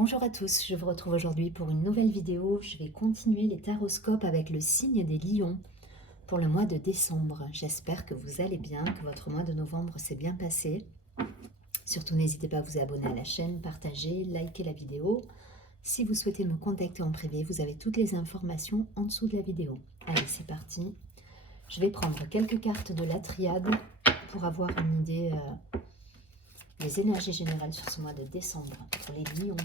Bonjour à tous, je vous retrouve aujourd'hui pour une nouvelle vidéo. Je vais continuer les taroscopes avec le signe des lions pour le mois de décembre. J'espère que vous allez bien, que votre mois de novembre s'est bien passé. Surtout n'hésitez pas à vous abonner à la chaîne, partager, liker la vidéo. Si vous souhaitez me contacter en privé, vous avez toutes les informations en dessous de la vidéo. Allez, c'est parti. Je vais prendre quelques cartes de la triade pour avoir une idée des énergies générales sur ce mois de décembre pour les lions.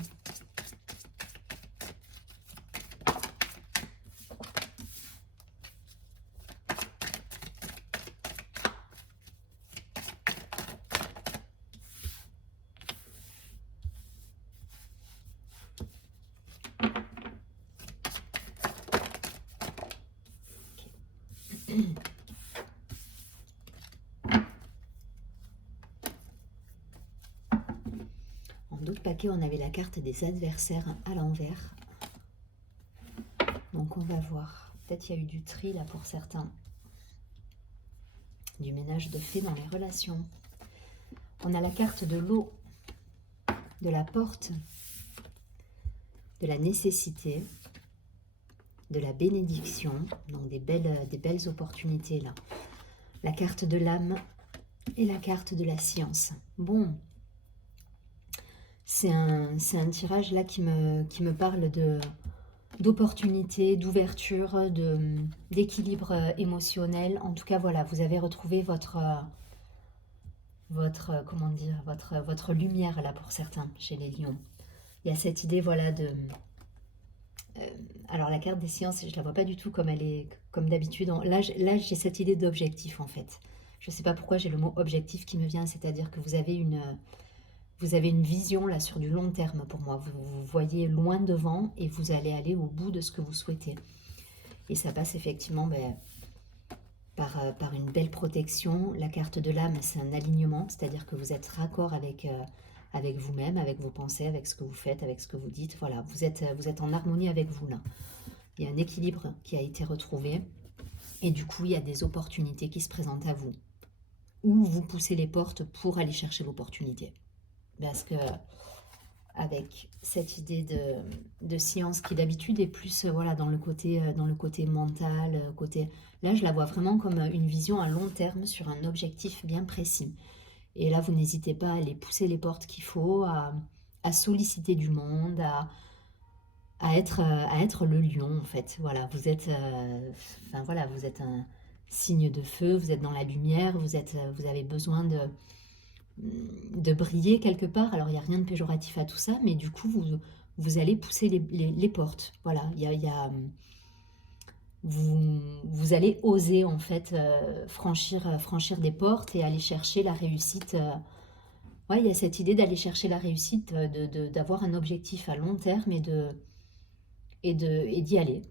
En d'autres paquets, on avait la carte des adversaires à l'envers. Donc on va voir. Peut-être il y a eu du tri là pour certains. Du ménage de fait dans les relations. On a la carte de l'eau, de la porte, de la nécessité, de la bénédiction. Donc des belles opportunités là. La carte de l'âme et la carte de la science. Bon. C'est un tirage là qui me parle d'opportunités, d'ouverture, d'équilibre émotionnel. En tout cas, voilà, vous avez retrouvé comment dire, votre lumière là pour certains chez les lions. Il y a cette idée, voilà, alors la carte des sciences, je la vois pas du tout comme elle est, comme d'habitude. Là, j'ai cette idée d'objectif en fait. Je sais pas pourquoi j'ai le mot objectif qui me vient, c'est-à-dire que vous avez une vision là sur du long terme pour moi. Vous voyez loin devant et vous allez aller au bout de ce que vous souhaitez. Et ça passe effectivement par une belle protection. La carte de l'âme, c'est un alignement, c'est-à-dire que vous êtes raccord avec vous-même, avec vos pensées, avec ce que vous faites, avec ce que vous dites. Voilà, vous êtes en harmonie avec vous là. Il y a un équilibre qui a été retrouvé. Et du coup, il y a des opportunités qui se présentent à vous. Ou vous poussez les portes pour aller chercher l'opportunité. Parce que avec cette idée de science qui d'habitude est plus voilà, dans le côté mental, côté... Là, je la vois vraiment comme une vision à long terme sur un objectif bien précis. Et là, vous n'hésitez pas à aller pousser les portes qu'il faut, à solliciter du monde, à être le lion, en fait. Voilà, vous êtes, enfin, voilà, vous êtes un signe de feu, vous êtes dans la lumière, vous avez besoin de briller quelque part. Alors, il n'y a rien de péjoratif à tout ça, mais du coup, vous allez pousser les portes. Voilà, vous allez oser, en fait, franchir des portes et aller chercher la réussite. Ouais, il y a cette idée d'aller chercher la réussite, d'avoir un objectif à long terme et d'y aller.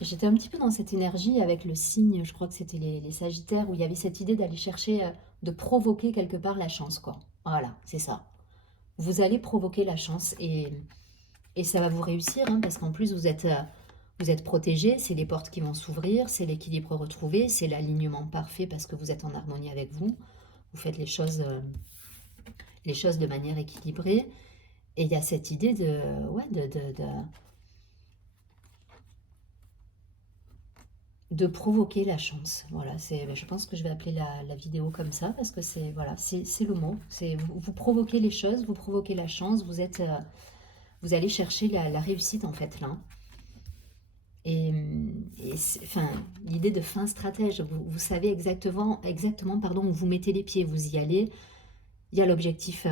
J'étais un petit peu dans cette énergie avec le signe, je crois que c'était les Sagittaires, où il y avait cette idée d'aller chercher, de provoquer quelque part la chance, quoi. Voilà, c'est ça. Vous allez provoquer la chance et ça va vous réussir, hein, parce qu'en plus vous êtes protégé, c'est les portes qui vont s'ouvrir, c'est l'équilibre retrouvé, c'est l'alignement parfait parce que vous êtes en harmonie avec vous. Vous faites les choses de manière équilibrée. Et il y a cette idée de provoquer la chance. Voilà, je pense que je vais appeler la vidéo comme ça parce que c'est voilà, c'est le mot. Vous provoquez les choses, vous provoquez la chance, vous allez chercher la réussite en fait là. Et enfin, l'idée de fin stratège, vous savez exactement pardon, où vous mettez les pieds, vous y allez. Il y a l'objectif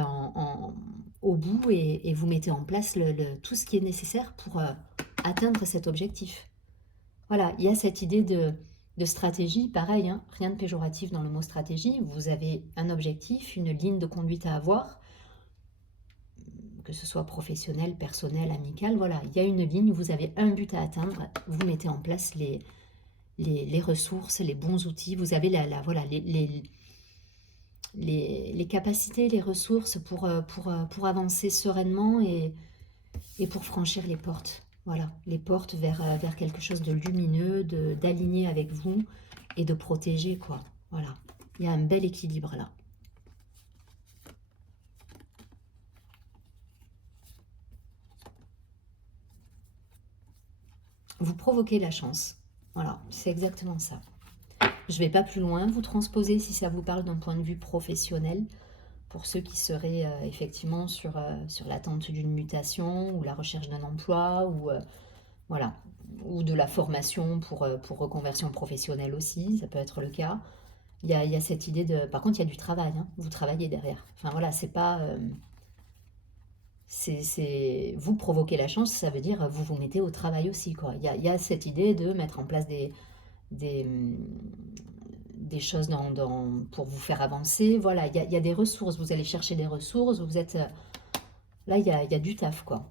au bout et vous mettez en place tout ce qui est nécessaire pour atteindre cet objectif. Voilà, il y a cette idée de stratégie, pareil, hein, rien de péjoratif dans le mot stratégie. Vous avez un objectif, une ligne de conduite à avoir, que ce soit professionnel, personnel, amical, voilà, il y a une ligne, vous avez un but à atteindre, vous mettez en place les ressources, les bons outils, vous avez voilà, les capacités, les ressources pour avancer sereinement et pour franchir les portes. Voilà, les portes vers quelque chose de lumineux, d'aligné avec vous et de protéger, quoi. Voilà, il y a un bel équilibre là. Vous provoquez la chance. Voilà, c'est exactement ça. Je ne vais pas plus loin. Vous transposez si ça vous parle d'un point de vue professionnel. Pour ceux qui seraient effectivement sur l'attente d'une mutation ou la recherche d'un emploi ou voilà, ou de la formation pour reconversion professionnelle aussi, ça peut être le cas. Il y a cette idée de... Par contre, il y a du travail, hein, vous travaillez derrière. Enfin voilà, c'est pas... vous provoquez la chance, ça veut dire vous vous mettez au travail aussi, quoi. Il y a cette idée de mettre en place des, des choses pour vous faire avancer. Voilà, il y a des ressources, vous allez chercher des ressources, vous êtes... Là, il y a du taf, quoi.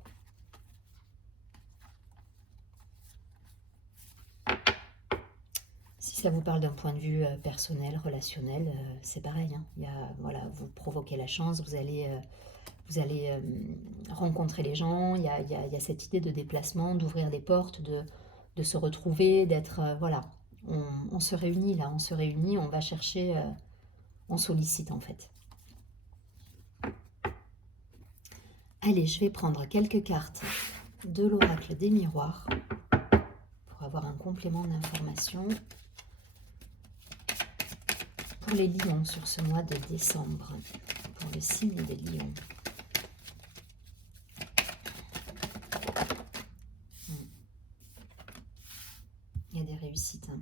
Si ça vous parle d'un point de vue personnel, relationnel, c'est pareil, hein. Voilà, vous provoquez la chance, vous allez rencontrer les gens, il y a cette idée de déplacement, d'ouvrir des portes, de se retrouver, d'être... voilà, on se réunit là, on se réunit, on va chercher, on sollicite en fait. Allez, je vais prendre quelques cartes de l'oracle des miroirs pour avoir un complément d'information pour les lions sur ce mois de décembre, pour le signe des lions. Il y a des réussites. Hein.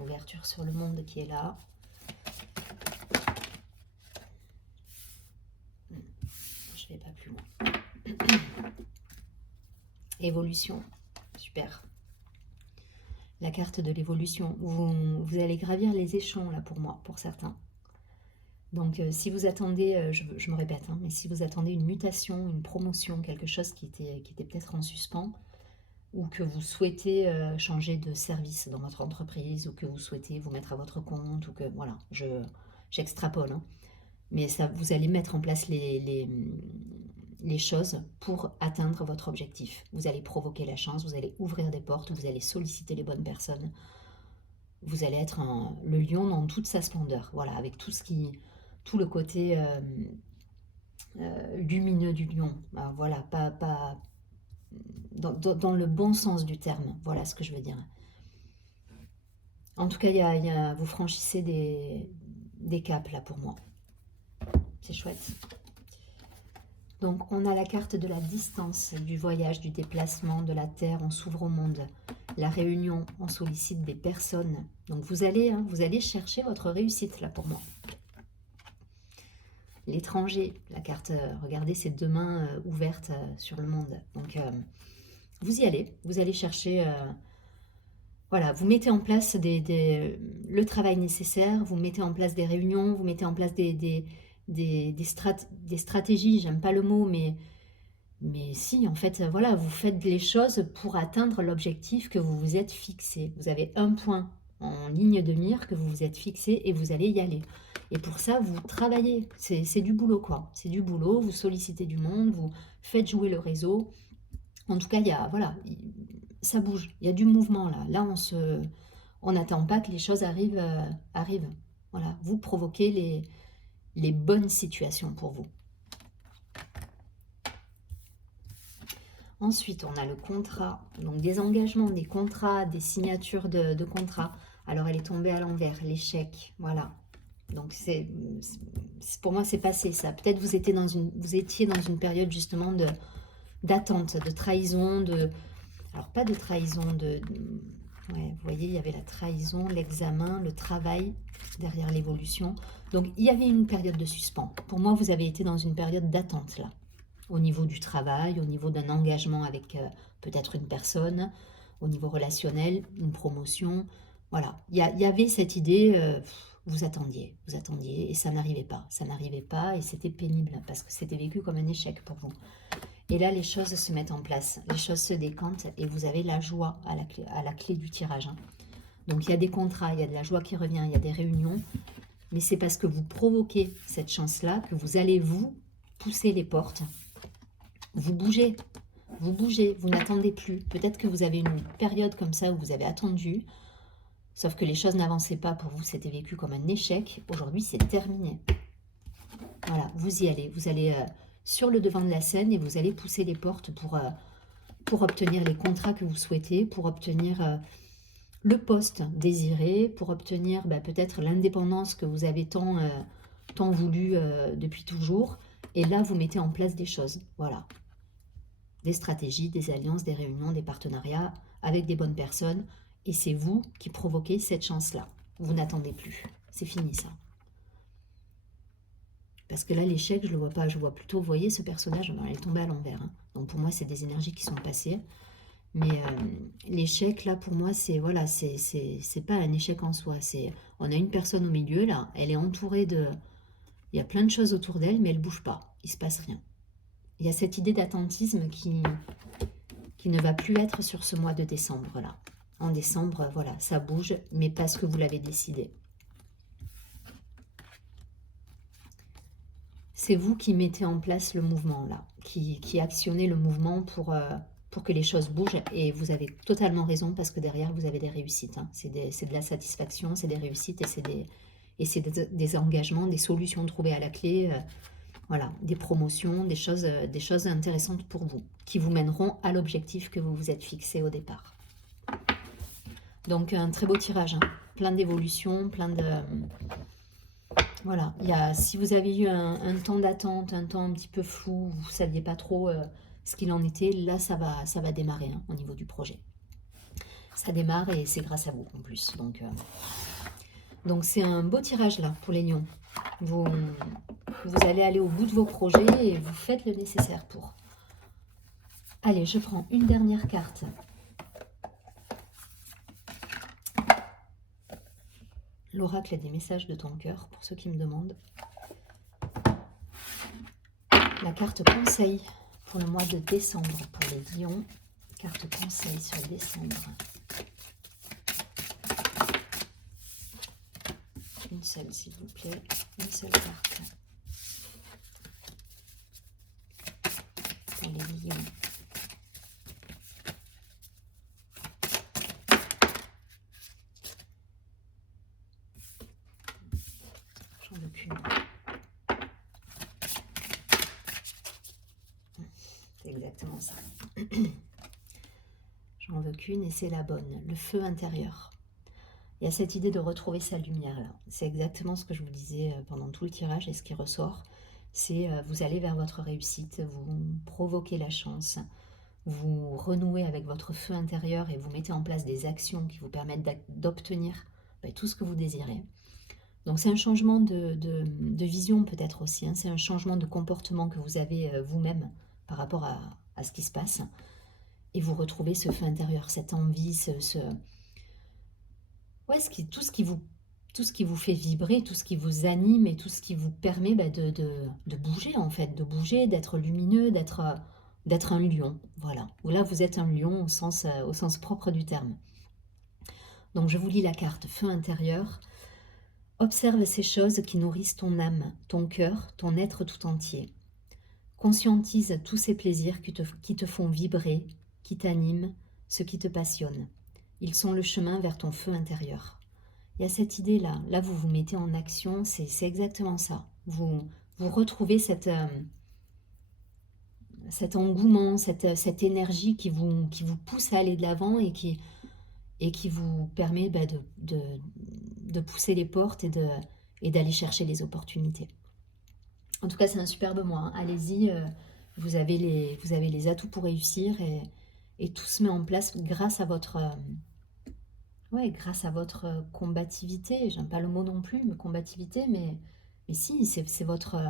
Ouverture sur le monde qui est là. Je vais pas plus loin. Évolution. Super. La carte de l'évolution. Vous allez gravir les échelons là pour moi, pour certains. Donc si vous attendez, je me répète, hein, mais si vous attendez une mutation, une promotion, quelque chose qui était peut-être en suspens, ou que vous souhaitez changer de service dans votre entreprise, ou que vous souhaitez vous mettre à votre compte, ou que, voilà, j'extrapole, hein. Mais ça, vous allez mettre en place les choses pour atteindre votre objectif. Vous allez provoquer la chance, vous allez ouvrir des portes, vous allez solliciter les bonnes personnes. Vous allez être le lion dans toute sa splendeur, voilà, avec tout le côté lumineux du lion. Voilà, pas dans le bon sens du terme, voilà ce que je veux dire. En tout cas, vous franchissez des caps là pour moi. C'est chouette. Donc on a la carte de la distance, du voyage, du déplacement, de la terre, on s'ouvre au monde. La réunion, on sollicite des personnes. Donc vous allez chercher votre réussite là pour moi. L'étranger, la carte, regardez ces deux mains ouvertes sur le monde. Donc vous y allez, vous allez chercher... voilà, vous mettez en place le travail nécessaire, vous mettez en place des réunions, vous mettez en place des stratégies, j'aime pas le mot, mais si, en fait, voilà, vous faites les choses pour atteindre l'objectif que vous vous êtes fixé. Vous avez un point en ligne de mire que vous vous êtes fixé et vous allez y aller. Et pour ça, vous travaillez. C'est du boulot, quoi. C'est du boulot, vous sollicitez du monde, vous faites jouer le réseau. En tout cas, voilà, ça bouge, il y a du mouvement là. Là, on n'attend pas que les choses arrivent. Voilà, vous provoquez les bonnes situations pour vous. Ensuite, on a le contrat, donc des engagements, des contrats, des signatures de contrats. Alors, elle est tombée à l'envers, l'échec, voilà. Donc, pour moi, c'est passé ça. Peut-être vous étiez dans une période justement d'attente, de trahison, alors pas de trahison, ouais, vous voyez, il y avait la trahison, l'examen, le travail derrière l'évolution. Donc, il y avait une période de suspens. Pour moi, vous avez été dans une période d'attente là. Au niveau du travail, au niveau d'un engagement avec peut-être une personne, au niveau relationnel, une promotion. Voilà, il y avait cette idée, vous attendiez, et ça n'arrivait pas, et c'était pénible, parce que c'était vécu comme un échec pour vous. Et là, les choses se mettent en place, les choses se décantent, et vous avez la joie à la clé du tirage. Hein. Donc il y a des contrats, il y a de la joie qui revient, il y a des réunions, mais c'est parce que vous provoquez cette chance-là que vous allez vous pousser les portes. Vous bougez, vous n'attendez plus. Peut-être que vous avez une période comme ça où vous avez attendu, sauf que les choses n'avançaient pas pour vous, c'était vécu comme un échec. Aujourd'hui, c'est terminé. Voilà, vous y allez, vous allez sur le devant de la scène et vous allez pousser les portes pour obtenir les contrats que vous souhaitez, pour obtenir le poste désiré, pour obtenir peut-être l'indépendance que vous avez tant voulu depuis toujours. Et là, vous mettez en place des choses, voilà. Des stratégies, des alliances, des réunions, des partenariats avec des bonnes personnes. Et c'est vous qui provoquez cette chance-là. Vous n'attendez plus. C'est fini ça. Parce que là, l'échec, je ne le vois pas. Je vois plutôt, vous voyez, ce personnage, elle est tombée à l'envers. Hein. Donc pour moi, c'est des énergies qui sont passées. Mais l'échec, là, pour moi, c'est voilà, c'est pas un échec en soi. On a une personne au milieu, là. Elle est entourée de... Il y a plein de choses autour d'elle, mais elle ne bouge pas. Il ne se passe rien. Il y a cette idée d'attentisme qui ne va plus être sur ce mois de décembre, là. En décembre, voilà, ça bouge, mais parce que vous l'avez décidé. C'est vous qui mettez en place le mouvement, là, qui actionnez le mouvement pour que les choses bougent. Et vous avez totalement raison, parce que derrière, vous avez des réussites. Hein. C'est de la satisfaction, c'est des réussites, et c'est des engagements, des solutions trouvées à la clé, voilà, des promotions, des choses intéressantes pour vous, qui vous mèneront à l'objectif que vous vous êtes fixé au départ. Donc, un très beau tirage, hein. Plein d'évolutions, plein de... Voilà, si vous avez eu un temps d'attente, un temps un petit peu flou, vous ne saviez pas trop ce qu'il en était, là, ça va démarrer hein, au niveau du projet. Ça démarre et c'est grâce à vous en plus. Donc c'est un beau tirage là pour les lions. Vous allez aller au bout de vos projets et vous faites le nécessaire pour. Allez, je prends une dernière carte. L'oracle a des messages de ton cœur, pour ceux qui me demandent. La carte conseil pour le mois de décembre pour les lions. Carte conseil sur décembre. Une seule, s'il vous plaît. Une seule carte. Pour les lions. J'en veux qu'une. C'est exactement ça. J'en veux qu'une et c'est la bonne. Le feu intérieur. Il y a cette idée de retrouver sa lumière là. C'est exactement ce que je vous disais pendant tout le tirage et ce qui ressort. C'est vous allez vers votre réussite, vous provoquez la chance, vous renouez avec votre feu intérieur et vous mettez en place des actions qui vous permettent d'obtenir tout ce que vous désirez. Donc c'est un changement de vision peut-être aussi, hein. C'est un changement de comportement que vous avez vous-même par rapport à ce qui se passe. Et vous retrouvez ce feu intérieur, cette envie, ouais, tout ce qui vous fait vibrer, tout ce qui vous anime et tout ce qui vous permet de bouger en fait, de bouger, d'être lumineux, d'être un lion, voilà. Là, vous êtes un lion au sens propre du terme. Donc, je vous lis la carte feu intérieur. Observe ces choses qui nourrissent ton âme, ton cœur, ton être tout entier. Conscientise tous ces plaisirs qui te font vibrer, qui t'animent, ce qui te passionne. Ils sont le chemin vers ton feu intérieur. Il y a cette idée-là. Là, vous vous mettez en action. C'est exactement ça. Vous retrouvez cet engouement, cette énergie qui vous pousse à aller de l'avant et qui vous permet de pousser les portes et d'aller chercher les opportunités. En tout cas, c'est un superbe mois. Hein. Allez-y, vous avez les atouts pour réussir et tout se met en place grâce à votre combativité. J'aime pas le mot non plus, mais combativité, mais si, c'est votre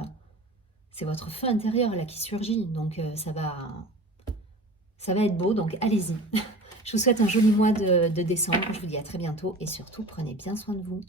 feu intérieur là qui surgit. Donc ça va être beau. Donc allez-y. Je vous souhaite un joli mois de décembre. Je vous dis à très bientôt et surtout prenez bien soin de vous.